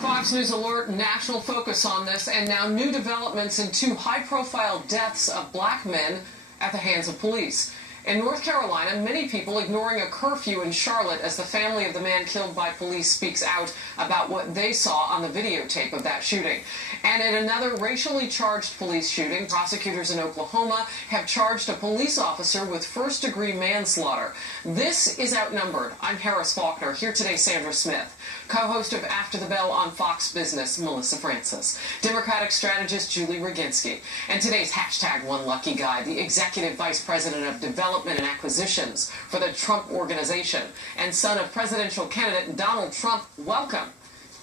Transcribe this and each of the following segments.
Fox News Alert, national focus on this, and now new developments in two high-profile deaths of black men at the hands of police. In North Carolina, many people ignoring a curfew in Charlotte as the family of the man killed by police speaks out about what they saw on the videotape of that shooting. And in another racially charged police shooting, prosecutors in Oklahoma have charged a police officer with first-degree manslaughter. This is Outnumbered. I'm Harris Faulkner. Here today, Sandra Smith. Co-host of After the Bell on Fox Business, Melissa Francis. Democratic strategist, Julie Rodinsky. And today's #OneLuckyGuy, the Executive Vice President of Development and Acquisitions for the Trump Organization and son of presidential candidate Donald Trump. Welcome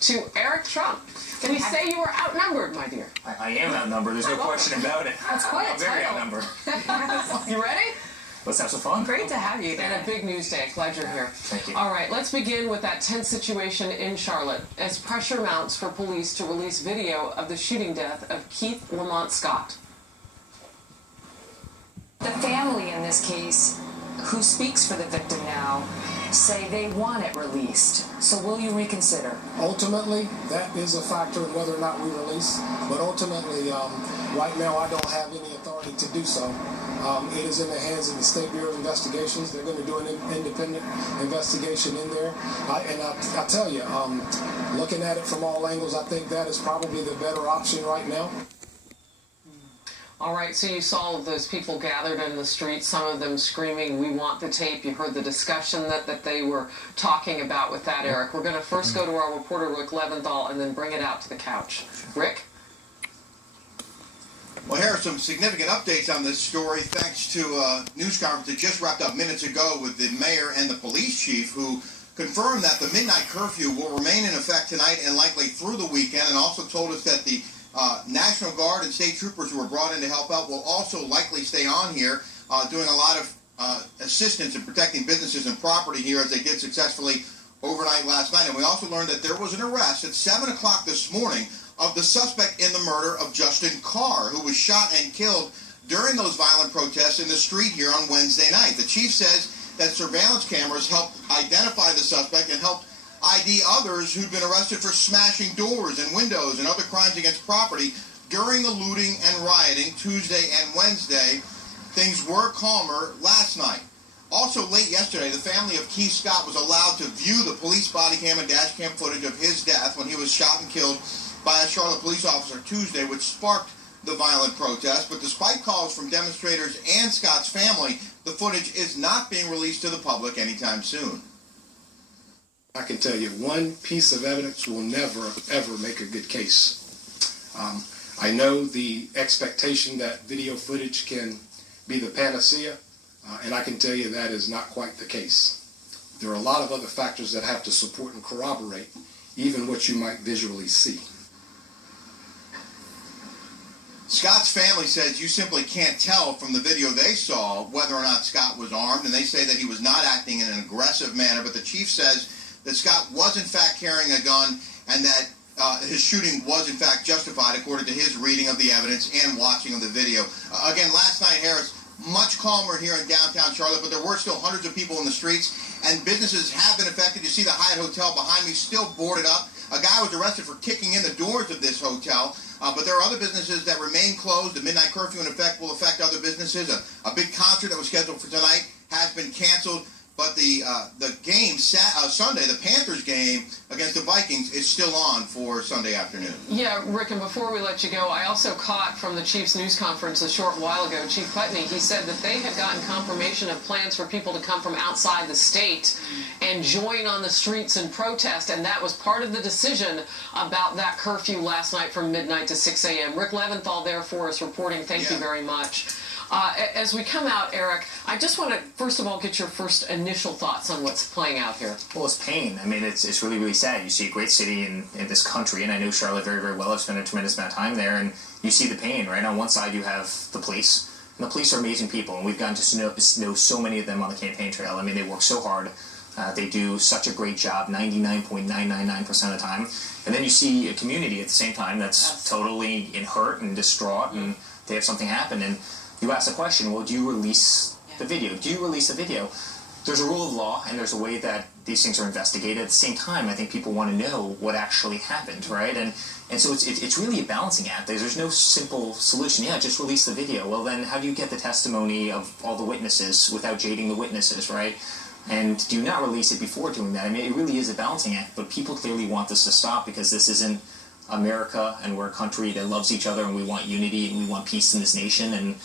to Eric Trump. Can you say you were outnumbered, my dear? I am outnumbered. There's no question about it. That's quite I'm very outnumbered. You ready? Let's have some fun. Great to have you. And a big news day. Glad you're here. Thank you. All right, let's begin with that tense situation in Charlotte as pressure mounts for police to release video of the shooting death of Keith Lamont Scott. The family in this case, who speaks for the victim now, say they want it released. So will you reconsider? Ultimately, that is a factor in whether or not we release. But ultimately, right now, I don't have any authority to do so. It is in the hands of the State Bureau of Investigations. They're going to do an independent investigation in there. I tell you, looking at it from all angles, I think that is probably the better option right now. All right, so you saw those people gathered in the streets, some of them screaming, "We want the tape." You heard the discussion that they were talking about with that, Eric. We're going to first go to our reporter, Rick Leventhal, and then bring it out to the couch. Rick? Well, here are some significant updates on this story thanks to a news conference that just wrapped up minutes ago with the mayor and the police chief, who confirmed that the midnight curfew will remain in effect tonight and likely through the weekend, and also told us that the National Guard and state troopers who were brought in to help out will also likely stay on here, doing a lot of assistance in protecting businesses and property here, as they did successfully overnight last night. And we also learned that there was an arrest at 7 o'clock this morning of the suspect in the murder of Justin Carr, who was shot and killed during those violent protests in the street here on Wednesday night. The chief says that surveillance cameras helped identify the suspect and helped ID others who'd been arrested for smashing doors and windows and other crimes against property during the looting and rioting Tuesday and Wednesday. Things were calmer last night. Also late yesterday, the family of Keith Scott was allowed to view the police body cam and dash cam footage of his death when he was shot and killed by a Charlotte police officer Tuesday, which sparked the violent protest. But despite calls from demonstrators and Scott's family, the footage is not being released to the public anytime soon. I can tell you, one piece of evidence will never, ever make a good case. I know the expectation that video footage can be the panacea, and I can tell you that is not quite the case. There are a lot of other factors that have to support and corroborate even what you might visually see. Scott's family says you simply can't tell from the video they saw whether or not Scott was armed, and they say that he was not acting in an aggressive manner, but the chief says that Scott was in fact carrying a gun and that his shooting was in fact justified according to his reading of the evidence and watching of the video. Again, last night, Harris, much calmer here in downtown Charlotte, but there were still hundreds of people in the streets, and businesses have been affected. You see the Hyatt Hotel behind me still boarded up. A guy was arrested for kicking in the doors of this hotel, but there are other businesses that remain closed. The midnight curfew, in effect, will affect other businesses. A big concert that was scheduled for tonight has been canceled. But the game, Sunday, the Panthers game against the Vikings, is still on for Sunday afternoon. Yeah, Rick, and before we let you go, I also caught from the Chiefs news conference a short while ago, Chief Putney, he said that they had gotten confirmation of plans for people to come from outside the state and join on the streets and protest, and that was part of the decision about that curfew last night from midnight to 6 a.m. Rick Leventhal there for us reporting. Thank you very much. As we come out, Eric, I just want to, first of all, get your first initial thoughts on what's playing out here. Well, it's pain. I mean, it's really, really sad. You see a great city in this country, and I know Charlotte very, very well. I've spent a tremendous amount of time there, and you see the pain, right? On one side, you have the police, and the police are amazing people, and we've gotten to know so many of them on the campaign trail. I mean, they work so hard. They do such a great job, 99.999% of the time. And then you see a community at the same time that's totally in hurt and distraught, and they have something happen. And you ask the question, well, do you release the video? Do you release the video? there's a rule of law and there's a way that these things are investigated. At the same time, I think people want to know what actually happened, right? And so it's really a balancing act. There's no simple solution. Yeah, just release the video. Well, then how do you get the testimony of all the witnesses without jading the witnesses, right? And do you not release it before doing that? I mean, it really is a balancing act, but people clearly want this to stop because this isn't America, and we're a country that loves each other, and we want unity, and we want peace in this nation, and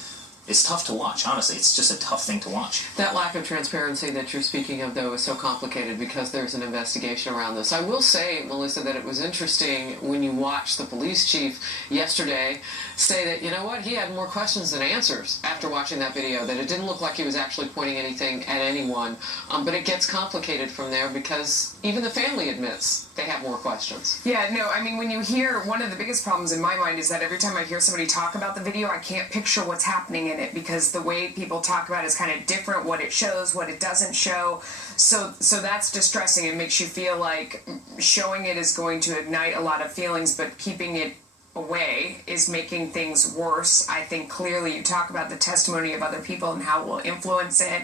it's tough to watch, honestly. It's just a tough thing to watch. That lack of transparency that you're speaking of, though, is so complicated because there's an investigation around this. I will say, Melissa, that it was interesting when you watched the police chief yesterday say that, you know what, he had more questions than answers after watching that video, that it didn't look like he was actually pointing anything at anyone. But it gets complicated from there because even the family admits they have more questions. Yeah, no, I mean, when you hear, one of the biggest problems in my mind is that every time I hear somebody talk about the video, I can't picture what's happening in it because the way people talk about it is kind of different, what it shows, what it doesn't show. So that's distressing. It makes you feel like showing it is going to ignite a lot of feelings, but keeping it away is making things worse. I think clearly you talk about the testimony of other people and how it will influence it.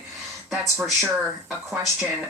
That's for sure a question.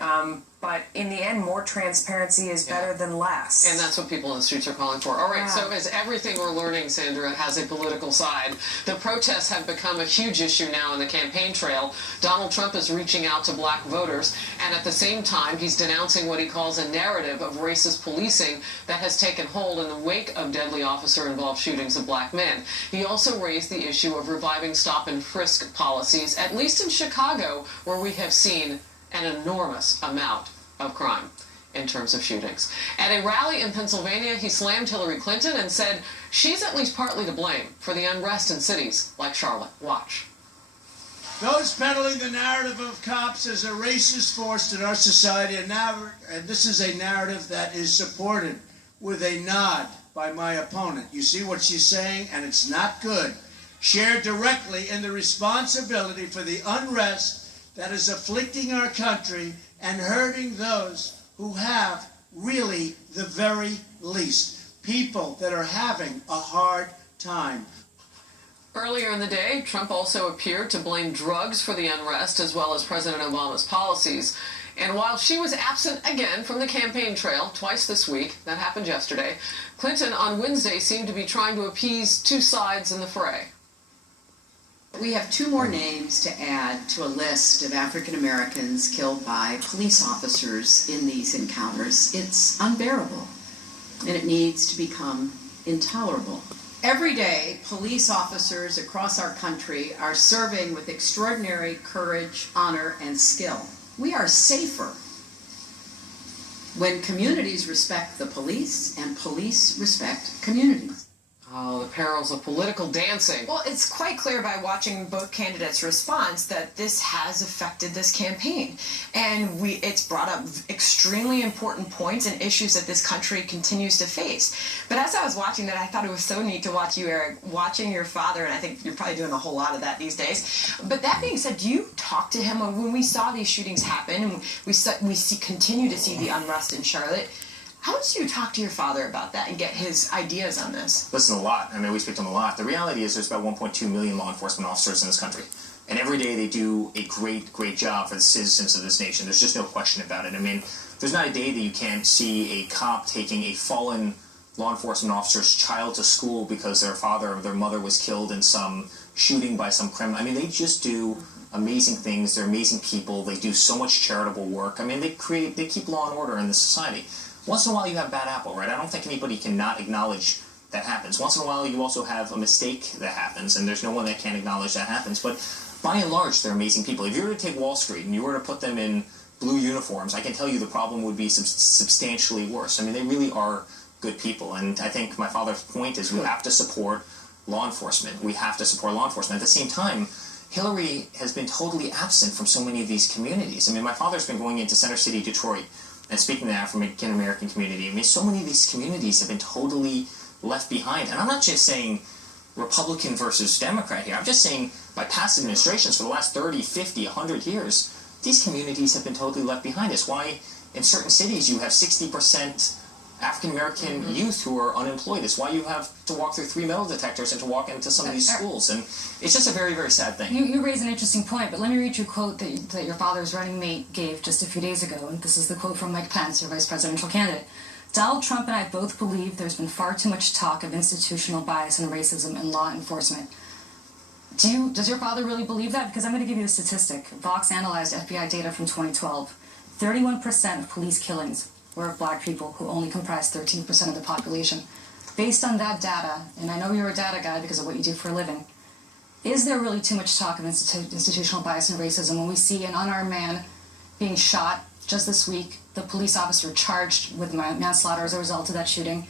But in the end, more transparency is better than less. And that's what people in the streets are calling for. All right, so as everything we're learning, Sandra, has a political side. The protests have become a huge issue now in the campaign trail. Donald Trump is reaching out to black voters, and at the same time, he's denouncing what he calls a narrative of racist policing that has taken hold in the wake of deadly officer-involved shootings of black men. He also raised the issue of reviving stop-and-frisk policies, at least in Chicago, where we have seen an enormous amount of crime in terms of shootings. At a rally in Pennsylvania, he slammed Hillary Clinton and said she's at least partly to blame for the unrest in cities like Charlotte. Watch. Those peddling the narrative of cops as a racist force in our society, and this is a narrative that is supported with a nod by my opponent. You see what she's saying, and it's not good. Shared directly in the responsibility for the unrest that is afflicting our country and hurting those who have really the very least. People that are having a hard time. Earlier in the day, Trump also appeared to blame drugs for the unrest as well as President Obama's policies. And while she was absent again from the campaign trail twice this week, that happened yesterday, Clinton on Wednesday seemed to be trying to appease two sides in the fray. We have two more names to add to a list of African Americans killed by police officers in these encounters. It's unbearable, and it needs to become intolerable. Every day, police officers across our country are serving with extraordinary courage, honor, and skill. We are safer when communities respect the police and police respect communities. Oh, the perils of political dancing. Well, it's quite clear by watching both candidates' response that this has affected this campaign. And it's brought up extremely important points and issues that this country continues to face. But as I was watching that, I thought it was so neat to watch you, Eric, watching your father, and I think you're probably doing a whole lot of that these days. But that being said, do you talk to him when we saw these shootings happen and continue to see the unrest in Charlotte? How did you talk to your father about that and get his ideas on this? Listen a lot. I mean, we speak to him a lot. The reality is there's about 1.2 million law enforcement officers in this country. And every day they do a great, great job for the citizens of this nation. There's just no question about it. I mean, there's not a day that you can't see a cop taking a fallen law enforcement officer's child to school because their father or their mother was killed in some shooting by some criminal. I mean, they just do amazing things. They're amazing people. They do so much charitable work. I mean, they keep law and order in this society. Once in a while you have bad apple, right? I don't think anybody can not acknowledge that happens. Once in a while you also have a mistake that happens, and there's no one that can't acknowledge that happens. But by and large, they're amazing people. If you were to take Wall Street and you were to put them in blue uniforms, I can tell you the problem would be substantially worse. I mean, they really are good people, and I think my father's point is we have to support law enforcement. We have to support law enforcement. At the same time, Hillary has been totally absent from so many of these communities. I mean, my father's been going into Center City, Detroit, and speaking to the African American community. I mean, so many of these communities have been totally left behind. And I'm not just saying Republican versus Democrat here. I'm just saying by past administrations for the last 30, 50, 100 years, these communities have been totally left behind. It's why in certain cities you have 60% African-American youth who are unemployed. It's why you have to walk through 3 metal detectors and to walk into some of these schools. And it's just a very, very sad thing. You raise an interesting point, but let me read you a quote that your father's running mate gave just a few days ago. And this is the quote from Mike Pence, your vice presidential candidate. Donald Trump and I both believe there's been far too much talk of institutional bias and racism in law enforcement. Does your father really believe that? Because I'm going to give you a statistic. Vox analyzed FBI data from 2012. 31% of police killings were of black people, who only comprise 13% of the population. Based on that data, and I know you're a data guy because of what you do for a living, is there really too much talk of institutional bias and racism when we see an unarmed man being shot just this week, the police officer charged with manslaughter as a result of that shooting?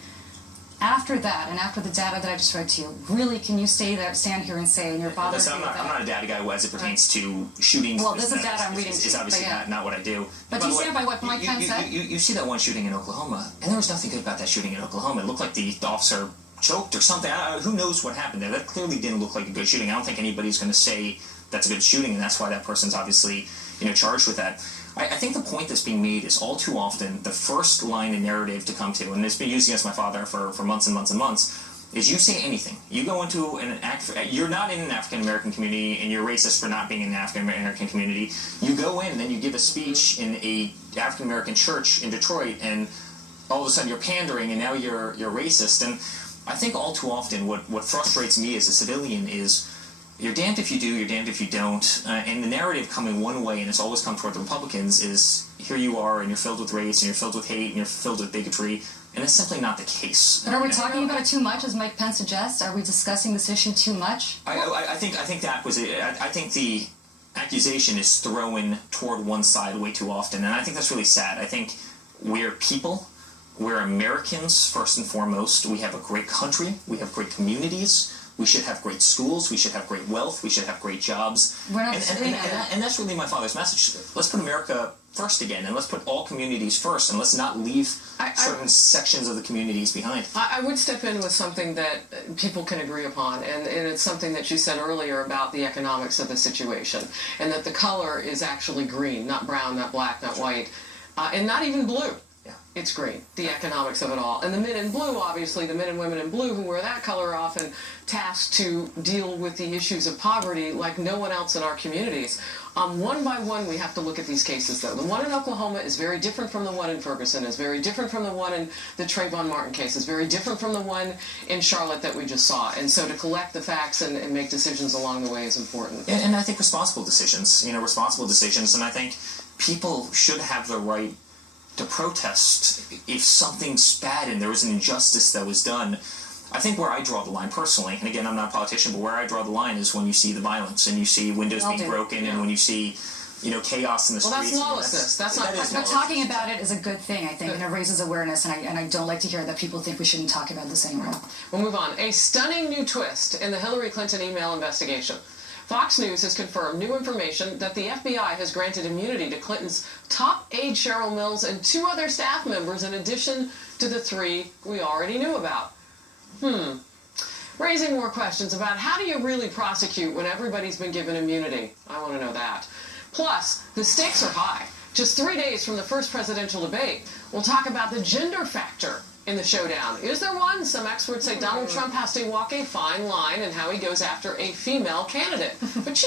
After that, and after the data that I just read to you, really, can you stand here and say, and your father... Listen, I'm not a data guy as it pertains to shootings. Well, this is data I'm reading. It's obviously not what I do. But do you stand by what Mike Pence said? You see that one shooting in Oklahoma, and there was nothing good about that shooting in Oklahoma. It looked like the officer choked or something. Who knows what happened there? That clearly didn't look like a good shooting. I don't think anybody's going to say that's a good shooting, and that's why that person's obviously charged with that. I think the point that's being made is all too often the first line of narrative to come to, and it's been used against my father for months and months and months, is you say anything. You go into you're not in an African-American community, and you're racist for not being in an African-American community. You go in, and then you give a speech in a African-American church in Detroit, and all of a sudden you're pandering, and now you're racist. And I think all too often what frustrates me as a civilian is you're damned if you do, you're damned if you don't. And the narrative coming one way, and it's always come toward the Republicans, is here you are, and you're filled with race, and you're filled with hate, and you're filled with bigotry. And it's simply not the case. But are we talking about it too much, as Mike Pence suggests? Are we discussing this issue too much? I think that was it. I think the accusation is thrown toward one side way too often, and I think that's really sad. I think we're people. We're Americans, first and foremost. We have a great country. We have great communities. We should have great schools. We should have great wealth. We should have great jobs. And that's really my father's message. Let's put America first again, and let's put all communities first, and let's not leave certain sections of the communities behind. I would step in with something that people can agree upon, and it's something that you said earlier about the economics of the situation, and that the color is actually green, not brown, not black, not white, and not even blue. It's green, the economics of it all. And the men in blue, obviously, the men and women in blue who wear that color are often tasked to deal with the issues of poverty like no one else in our communities. One by one, we have to look at these cases, though. The one in Oklahoma is very different from the one in Ferguson, is very different from the one in the Trayvon Martin case, is very different from the one in Charlotte that we just saw. And so to collect the facts and make decisions along the way is important. And I think responsible decisions, and I think people should have the right to protest if something's bad and there was an injustice that was done. I think where I draw the line personally, and again, I'm not a politician, but where I draw the line is when you see the violence and you see windows being broken and when you see, chaos in the streets. Well, that's lawlessness. That's not. But talking about it is a good thing, I think, and it raises awareness, and I don't like to hear that people think we shouldn't talk about this anymore. We'll move on. A stunning new twist in the Hillary Clinton email investigation. Fox News has confirmed new information that the FBI has granted immunity to Clinton's top aide Cheryl Mills and 2 other staff members in addition to the 3 we already knew about. Raising more questions about how do you really prosecute when everybody's been given immunity? I want to know that. Plus, the stakes are high. Just 3 days from the first presidential debate, we'll talk about the gender factor in the showdown. Is there one? Some experts say Donald Trump has to walk a fine line in how he goes after a female candidate. But she's